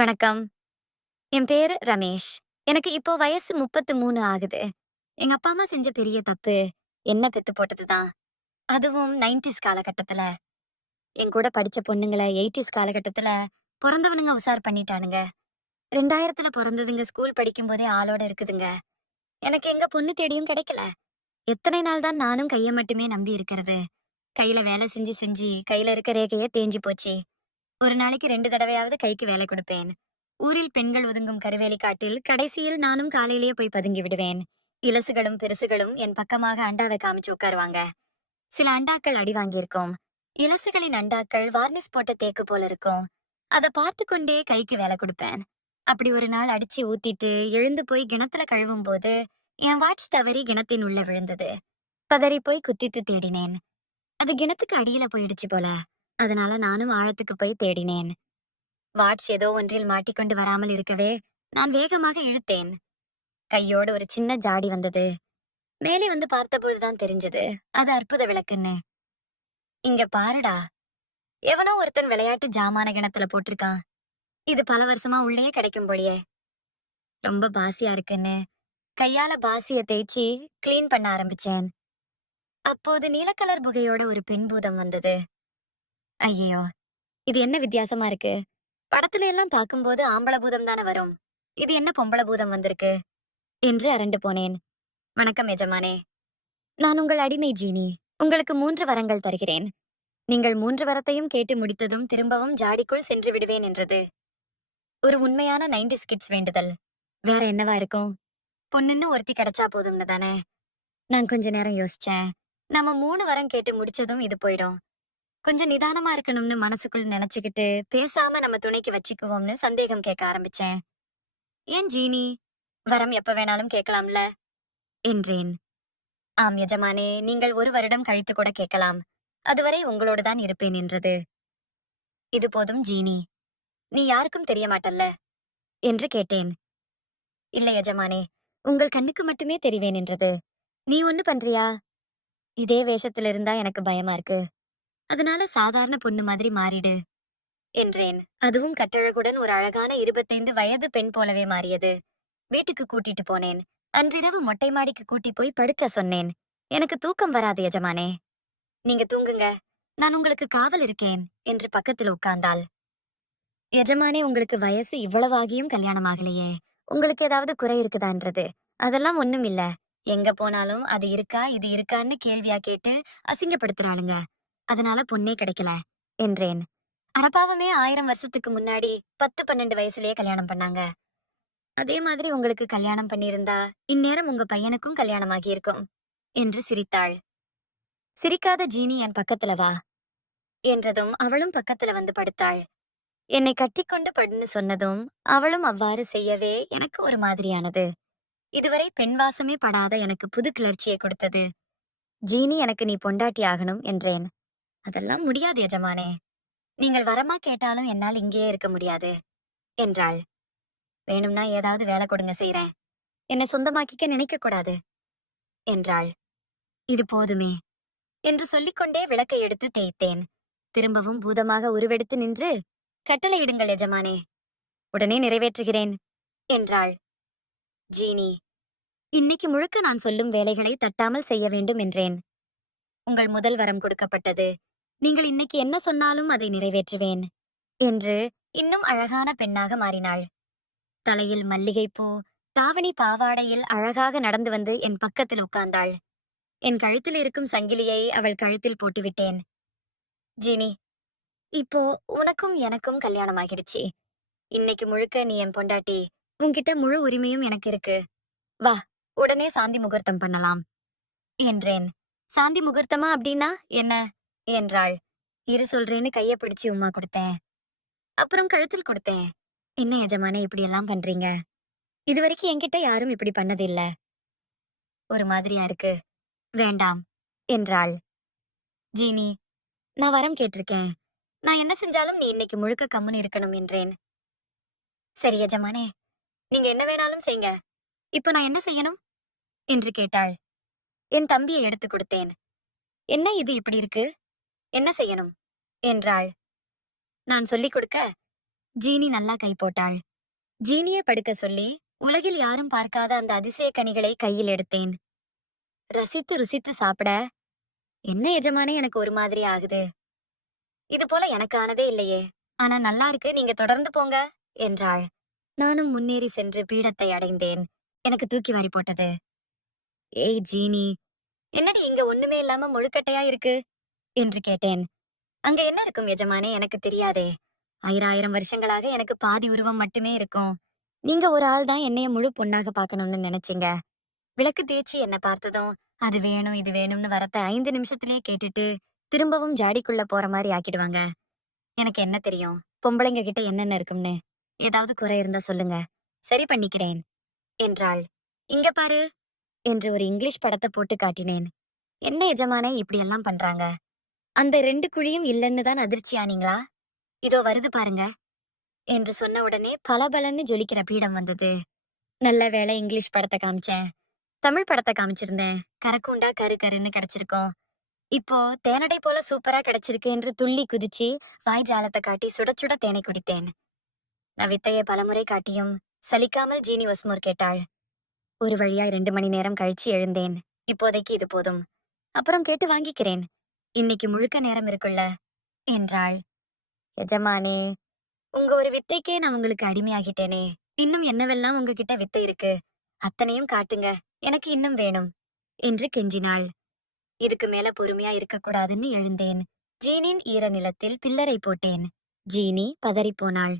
வணக்கம். என் பேரு ரமேஷ். எனக்கு இப்போ வயசு 33 ஆகுது. எங்க அப்பா, அம்மா செஞ்ச பெரிய தப்பு என்ன பெத்து போட்டது தான். அதுவும் 90ஸ் காலகட்டத்துல. என் கூட படிச்ச பொண்ணுங்கள 80ஸ் காலகட்டத்துல பொறந்தவனுங்க உசார் பண்ணிட்டானுங்க. 2000த்துல பொறந்ததுங்க ஸ்கூல் படிக்கும்போதே ஆளோட இருக்குதுங்க. எனக்கு எங்க பொண்ணு தேடியும் கிடைக்கல. எத்தனை நாள் தான் நானும் கைய மட்டுமே நம்பி இருக்கிறது. கையில வேலை செஞ்சு செஞ்சு கையில இருக்க ரேகையே தேஞ்சு போச்சு. ஒரு நாளைக்கு 2 தடவையாவது கைக்கு வேலை கொடுப்பேன். ஊரில் பெண்கள் ஒதுங்கும் கருவேலி காட்டில் கடைசியில் நானும் காலையிலேயே போய் பதுங்கி விடுவேன். இலசுகளும் பெருசுகளும் என் பக்கமாக அண்டாவை காமிச்சு உட்காருவாங்க. சில அண்டாக்கள் அடி வாங்கியிருக்கும். இலசுகளின் அண்டாக்கள் வார்னிஷ் போட்ட தேக்கு போல இருக்கும். அதை பார்த்து கொண்டே கைக்கு வேலை கொடுப்பேன். அப்படி ஒரு நாள் அடிச்சு ஊத்திட்டு எழுந்து போய் கிணத்துல கழுவும் போது என் வாட்ச் தவறி கிணத்தின் உள்ள விழுந்தது. பதறி போய் குத்தித்து தேடினேன். அது கிணத்துக்கு அடியில போயிடுச்சு போல. அதனால நானும் ஆழத்துக்கு போய் தேடினேன். வாட்ச் ஏதோ ஒன்றில் மாட்டிக்கொண்டு வராமல் இருக்கவே நான் வேகமாக இழுத்தேன். கையோடு ஒரு சின்ன ஜாடி வந்தது. மேலே வந்து பார்த்தபோதுதான் தெரிஞ்சது அது அற்புத விளக்குன்னு. இங்க பாருடா, எவனோ ஒருத்தன் விளையாட்டு ஜாமான கிணத்துல போட்டிருக்கான். இது பல வருஷமா உள்ளேயே கிடைக்கும் போலியே. ரொம்ப பாசியா இருக்குன்னு கையால பாசிய தேய்ச்சி கிளீன் பண்ண ஆரம்பிச்சேன். அப்போது நீல கலர் புகையோட ஒரு பெண் பூதம் வந்தது. ஐயோ, இது என்ன வித்தியாசமா இருக்கு. படத்துல எல்லாம் பார்க்கும்போது ஆம்பள பூதம் தானே வரும். இது என்ன பொம்பள பூதம் வந்திருக்கு என்று அரண்டு போனேன். வணக்கம் எஜமானே. நான் உங்கள் அடிமை ஜீனி. உங்களுக்கு 3 வரங்கள் தருகிறேன். நீங்கள் 3 வரத்தையும் கேட்டு முடித்ததும் திரும்பவும் ஜாடிக்குள் சென்று விடுவேன் என்றது. ஒரு உண்மையான 90s கிட்ஸ் வேண்டுதல். வேற என்னவா இருக்கும்? பொண்ணுன்னு ஒருத்தி கிடைச்சா போதும்னு தானே. நான் கொஞ்ச நேரம் யோசிச்சேன். நம்ம 3 வரம் கேட்டு முடிச்சதும் இது போயிடும். கொஞ்சம் நிதானமா இருக்கணும்னு மனசுக்குள் நினைச்சுக்கிட்டு பேசாம நம்ம துணைக்கு வச்சுக்குவோம்னு சந்தேகம் கேட்க ஆரம்பிச்சேன். ஏன் ஜீனி? வரம் எப்ப வேணாலும் கேட்கலாம்ல என்றேன். ஆம் எஜமானே, நீங்கள் 1 வருடம் கழித்து கூட கேட்கலாம். அதுவரை உங்களோடு தான் இருப்பேன் என்றது. இது போதும் ஜீனி. நீ யாருக்கும் தெரிய மாட்டல்ல என்று கேட்டேன். இல்லை எஜமானே, உங்கள் கண்ணுக்கு மட்டுமே தெரிவேன் என்றது. நீ ஒண்ணு பண்றியா? இதே வேஷத்துல இருந்தா எனக்கு பயமா இருக்கு. அதனால சாதாரண பொண்ணு மாதிரி மாறிடு என்றேன். அதுவும் கட்டழகுடன் ஒரு அழகான 25 வயது பெண் போலவே மாறியது. வீட்டுக்கு கூட்டிட்டு போனேன். அன்றிரவு மொட்டை மாடிக்கு கூட்டி போய் படுக்க சொன்னேன். எனக்கு தூக்கம் வராது எஜமானே. நீங்க தூங்குங்க, நான் உங்களுக்கு காவல் இருக்கேன் என்று பக்கத்தில் உட்கார்ந்தாள். எஜமானே, உங்களுக்கு வயசு இவ்வளவு ஆகியும் கல்யாணம் ஆகலையே. உங்களுக்கு ஏதாவது குறை இருக்குதான்றது. அதெல்லாம் ஒண்ணும் இல்ல. எங்க போனாலும் அது இருக்கா இது இருக்கான்னு கேள்வியா கேட்டு அசிங்கப்படுத்துறாளுங்க. அதனால பொண்ணே கிடைக்கல என்றேன். அடப்பாவமே 1000 வருஷத்துக்கு முன்னாடி 10, 12 வயசுலயே கல்யாணம் பண்ணாங்க. அதே மாதிரி உங்களுக்கு கல்யாணம் பண்ணியிருந்தா இந்நேரம் உங்க பையனுக்கும் கல்யாணம் ஆகியிருக்கும் என்று சிரித்தாள். சிரிக்காத ஜீனி என் பக்கத்துல வா என்றதும் அவளும் பக்கத்துல வந்து படுத்தாள். என்னை கட்டிக்கொண்டு படுன்னு சொன்னதும் அவளும் அவ்வாறு செய்யவே எனக்கு ஒரு மாதிரியானது. இதுவரை பெண் வாசமே படாத எனக்கு புது கிளர்ச்சியை கொடுத்தது. ஜீனி, எனக்கு நீ பொண்டாட்டி ஆகணும் என்றேன். அதெல்லாம் முடியாது எஜமானே. நீங்கள் வரமா கேட்டாலும் என்னால் இங்கேயே இருக்க முடியாது என்றாள். வேணும்னா ஏதாவது வேலை கொடுங்க, செய்றேன். என்னை சொந்தமாக்கிக்க நினைக்க கூடாது என்றாள். இது போதுமே என்று சொல்லிக்கொண்டே விளக்கை எடுத்து தேய்த்தேன். திரும்பவும் பூதமாக உருவெடுத்து நின்று, கட்டளையிடுங்கள் எஜமானே, உடனே நிறைவேற்றுகிறேன் என்றாள். ஜீனி, இன்னைக்கு முழுக்க நான் சொல்லும் வேலைகளை தட்டாமல் செய்ய வேண்டும் என்றேன். உங்கள் முதல் வரம் கொடுக்கப்பட்டது. நீங்கள் இன்னைக்கு என்ன சொன்னாலும் அதை நிறைவேற்றுவேன் என்று இன்னும் அழகான பெண்ணாக மாறினாள். தலையில் மல்லிகைப்பூ, தாவணி பாவாடையில் அழகாக நடந்து வந்து என் பக்கத்தில் உட்கார்ந்தாள். என் கழுத்தில் இருக்கும் சங்கிலியை அவள் கழுத்தில் போட்டுவிட்டேன். ஜீனி, இப்போ உனக்கும் எனக்கும் கல்யாணம் ஆகிடுச்சு. இன்னைக்கு முழுக்க நீ என் பொண்டாட்டி. உன்கிட்ட முழு உரிமையும் எனக்கு இருக்கு. வா, உடனே சாந்தி முகூர்த்தம் பண்ணலாம் என்றேன். சாந்தி முகூர்த்தமா அப்படின்னா என்ன என்றாள். இரு சொல்றேன்னு கைய பிடிச்சு உம்மா கொடுத்தேன். அப்புறம் கழுத்தில் கொடுத்தேன். என்ன எஜமானே இப்படி எல்லாம் பண்றீங்க? இதுவரைக்கும் என்கிட்ட யாரும் இப்படி பண்ணதில்ல. ஒரு மாதிரியா இருக்கு. வேண்டாம் என்றாள். ஜீனி, நான் வரம் கேட்டிருக்கேன். நான் என்ன செஞ்சாலும் நீ இன்னைக்கு முழுக்க கம்முன்னு இருக்கணும் என்றேன். சரி எஜமானே, நீங்க என்ன வேணாலும் செய்யுங்க. இப்ப நான் என்ன செய்யணும் என்று கேட்டாள். என் தம்பியை எடுத்து கொடுத்தேன். என்ன இது இப்படி இருக்கு? என்ன செய்யணும் என்றாள். நான் சொல்லிக் கொடுக்க, ஜீனி நல்லா கை போட்டாள். ஜீனியை படுக்க சொல்லி உலகில் யாரும் பார்க்காத அந்த அதிசய கனிகளை கையில் எடுத்தேன். ரசித்து ருசித்து சாப்பிட, என்ன எஜமானே எனக்கு ஒரு மாதிரி ஆகுது. இது போல எனக்கு ஆனதே இல்லையே. ஆனா நல்லா இருக்கு, நீங்க தொடர்ந்து போங்க என்றாள். நானும் முன்னேறி சென்று பீடத்தை அடைந்தேன். எனக்கு தூக்கி வாரி போட்டது. ஏய் ஜீனி, என்னடி இங்க ஒண்ணுமே இல்லாம முழுக்கட்டையா இருக்கு என்று கேட்டேன். அங்க என்ன இருக்கும் எஜமானே, எனக்கு தெரியாதே. 1000 வருஷங்களாக எனக்கு பாதி உருவம் மட்டுமே இருக்கும். நீங்க ஒரு ஆள் தான் என்னைய முழு பொண்ணாக பார்க்கணும்னு நினைச்சீங்க. விளக்கு தேய்ச்சி என்ன பார்த்ததும் அது வேணும் இது வேணும்னு வரத்த 5 நிமிஷத்திலேயே கேட்டுட்டு திரும்பவும் ஜாடிக்குள்ள போற மாதிரி ஆக்கிடுவாங்க. எனக்கு என்ன தெரியும் பொம்பளைங்க கிட்ட என்னென்ன இருக்கும்னு. ஏதாவது குறை இருந்தா சொல்லுங்க, சரி பண்ணிக்கிறேன் என்றாள். இங்க பாரு என்று ஒரு இங்கிலீஷ் படத்தை போட்டு காட்டினேன். என்ன எஜமானே இப்படி எல்லாம் பண்றாங்க? அந்த 2 குழியும் இல்லைன்னு தான் அதிர்ச்சியானீங்களா? இதோ வருது பாருங்க என்று சொன்ன உடனே பலபலன்னு ஜொலிக்கிற பீடம் வந்தது. நல்ல வேளை இங்கிலீஷ் படத்தை காமிச்சேன். தமிழ் படத்தை காமிச்சிருந்தேன், கரக்கூண்டா கரு கருன்னு கிடைச்சிருக்கோம். இப்போ தேனடை போல சூப்பரா கிடைச்சிருக்கு என்று துள்ளி குதிச்சு வாய் ஜாலத்தை காட்டி சுட சுட தேனை குடித்தேன். நான் வித்தையை பலமுறை காட்டியும் சலிக்காமல் ஜீனி ஒஸ்மோர் கேட்டாள். ஒரு வழியா 2 மணி நேரம் கழிச்சு எழுந்தேன். இப்போதைக்கு இது போதும், அப்புறம் கேட்டு வாங்கிக்கிறேன். இன்னைக்கு முழுக்க நேரம் இருக்குல்ல என்றாள். எஜமானே, உங்க ஒரு வித்தைக்கே நான் உங்களுக்கு அடிமையாகிட்டேனே. இன்னும் என்னவெல்லாம் உங்ககிட்ட வித்தை இருக்கு, அத்தனையும் காட்டுங்க, எனக்கு இன்னும் வேணும் என்று கெஞ்சினாள். இதுக்கு மேல பொறுமையா இருக்கக்கூடாதுன்னு எழுந்தேன். ஜீனின் ஈர நிலத்தில் பில்லரை போட்டேன். ஜீனி பதறி போனாள்.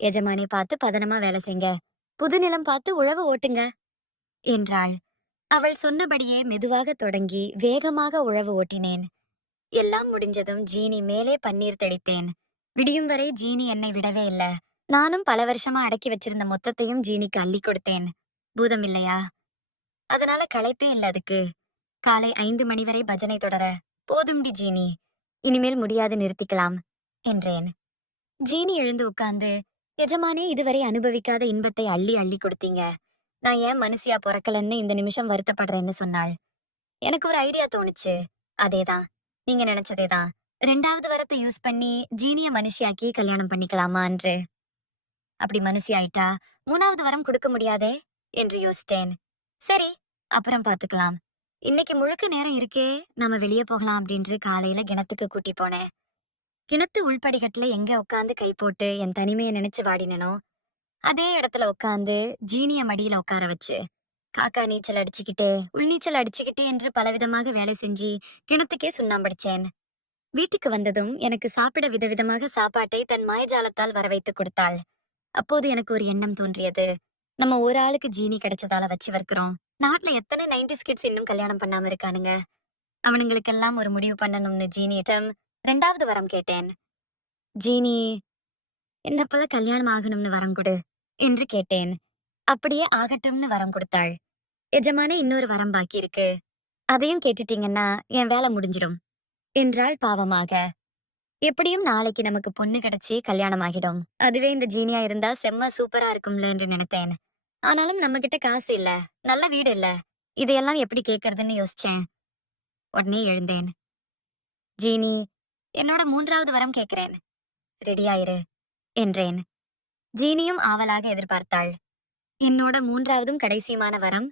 எஜமானே பார்த்து பதனமா வேலை செய்ங்க, புது நிலம் பார்த்து உழவு ஓட்டுங்க என்றாள். அவள் சொன்னபடியே மெதுவாக தொடங்கி வேகமாக உழவு ஓட்டினேன். எல்லாம் முடிஞ்சதும் ஜீனி மேலே பன்னீர் தெளித்தேன். விடியும் வரை ஜீனி என்னை விடவே இல்ல. நானும் பல வருஷமா அடக்கி வச்சிருந்த மொத்தத்தையும் ஜீனிக்கு அள்ளி கொடுத்தேன். பூதம் இல்லையா? அதனால களைப்பே இல்ல அதுக்கு. காலை 5 மணி வரை பஜனை தொடர. போதும்டி ஜீனி, இனிமேல் முடியாது, நிறுத்திக்கலாம் என்றேன். ஜீனி எழுந்து உட்கார்ந்து, எஜமானே இதுவரை அனுபவிக்காத இன்பத்தை அள்ளி அள்ளி கொடுத்தீங்க. நான் ஏன் மனுஷியா பொறக்கலன்னு இந்த நிமிஷம் வருத்தப்படுறேன்னு சொன்னாள். எனக்கு ஒரு ஐடியா தோணுச்சு. அதேதான், நீங்க நினைச்சதேதான். 2வது வரத்தை யூஸ் பண்ணி ஜீனிய மனுஷியாக்கி கல்யாணம் பண்ணிக்கலாமா என்று. அப்படி மனுஷி ஆயிட்டா 3வது வரம் கொடுக்க முடியாதே என்று யோசித்தேன். சரி, அப்புறம் பாத்துக்கலாம். இன்னைக்கு முழுக்க நேரம் இருக்கே, நம்ம வெளியே போகலாம் அப்படின்று காலையில கிணத்துக்கு கூட்டி போனேன். கிணத்து உள்படிகட்டுல எங்க உட்காந்து கை போட்டு என் தனிமையை நினைச்சு வாடினனோ அதே இடத்துல உட்காந்து ஜீனிய மடியில உட்கார வச்சு காக்கா நீச்சல் அடிச்சுக்கிட்டே உள்நீச்சல் அடிச்சுக்கிட்டே என்று பலவிதமாக வேலை செஞ்சு கிணத்துக்கே சுண்ணாம்படிச்சேன். வீட்டுக்கு வந்ததும் எனக்கு சாப்பிட விதவிதமாக சாப்பாட்டை தன் மாயஜாலத்தால் வரவைத்து கொடுத்தாள். அப்போது எனக்கு ஒரு எண்ணம் தோன்றியது. நம்ம ஒரு ஆளுக்கு ஜீனி கிடைச்சதால வச்சு வர்க்கிறோம். நாட்டுல எத்தனை 90s கிட்ஸ் இன்னும் கல்யாணம் பண்ணாம இருக்கானுங்க. அவனுங்களுக்கெல்லாம் ஒரு முடிவு பண்ணணும்னு ஜீனியிடம் 2வது வரம் கேட்டேன். ஜீனி, என்ன போல கல்யாணம் ஆகணும்னு வரம் கொடு என்று கேட்டேன். அப்படியே ஆகட்டும்னு வரம் கொடுத்தாள். எஜமானே, இன்னொரு வரம் பாக்கி இருக்கு, அதையும் கேட்டுட்டீங்கன்னா என் வேலை முடிஞ்சிடும் என்றாள் பாவமாக. எப்படியும் நாளைக்கு நமக்கு பொண்ணு கிடைச்சி கல்யாணம் ஆகிடும். அதுவே இந்த ஜீனியா இருந்தா செம்ம சூப்பரா இருக்கும்ல என்று நினைத்தேன். ஆனாலும் நம்ம கிட்ட காசு இல்ல, நல்ல வீடு இல்ல. இதையெல்லாம் எப்படி கேட்கறதுன்னு யோசிச்சேன். உடனே எழுந்தேன். ஜீனி, என்னோட 3வது வரம் கேட்கிறேன், ரெடியாயிரு என்றேன். ஜீனியும் ஆவலாக எதிர்பார்த்தாள். என்னோட 3வதும் கடைசியுமான வரம்,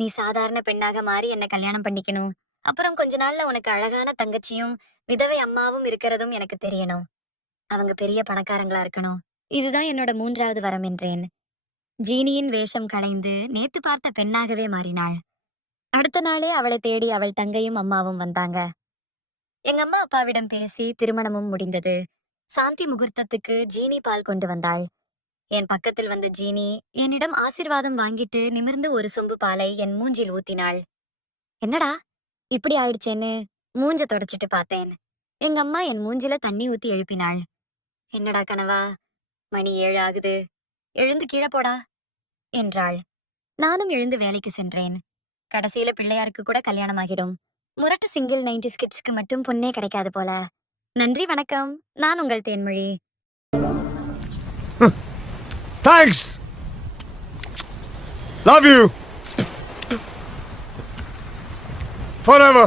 நீ சாதாரண பெண்ணாக மாறி என்ன கல்யாணம் பண்ணிக்கணும். அப்புறம் கொஞ்ச நாள்ல உனக்கு அழகான தங்கச்சியும் விதவை அம்மாவும் இருக்கிறதும் எனக்கு தெரியணும். அவங்க பெரிய பணக்காரங்களா இருக்கணும். இதுதான் என்னோட 3வது வரம் என்றேன். ஜீனியின் வேஷம் களைந்து நேத்து பார்த்த பெண்ணாகவே மாறினாள். அடுத்த நாளே அவளை தேடி அவள் தங்கையும் அம்மாவும் வந்தாங்க. எங்க அம்மா அப்பாவிடம் பேசி திருமணமும் முடிந்தது. சாந்தி முகூர்த்தத்துக்கு ஜீனி பால் கொண்டு வந்தாள். என் பக்கத்தில் வந்த ஜீனி என்னிடம் ஆசீர்வாதம் வாங்கிட்டு நிமிர்ந்து ஒரு சொம்பு பாலை என் மூஞ்சில் ஊத்தினாள். என்னடா இப்படி ஆயிடுச்சேன்னு மூஞ்ச தொடச்சிட்டு பார்த்தேன். எங்க அம்மா என் மூஞ்சில தண்ணி ஊத்தி எழுப்பினாள். என்னடா கனவா, மணி 7 ஆகுது, எழுந்து கீழே போடா என்றாள். நானும் எழுந்து வேலைக்கு சென்றேன். கடைசியில பிள்ளையாருக்கு கூட கல்யாணம் ஆகிடும். முரட்டு சிங்கிள் 90s கிட்ஸ்க்கு மட்டும் பொண்ணே கிடைக்காது போல. நன்றி, வணக்கம். நான் உங்கள் Thenmozhi. Thanks. Love you. Forever.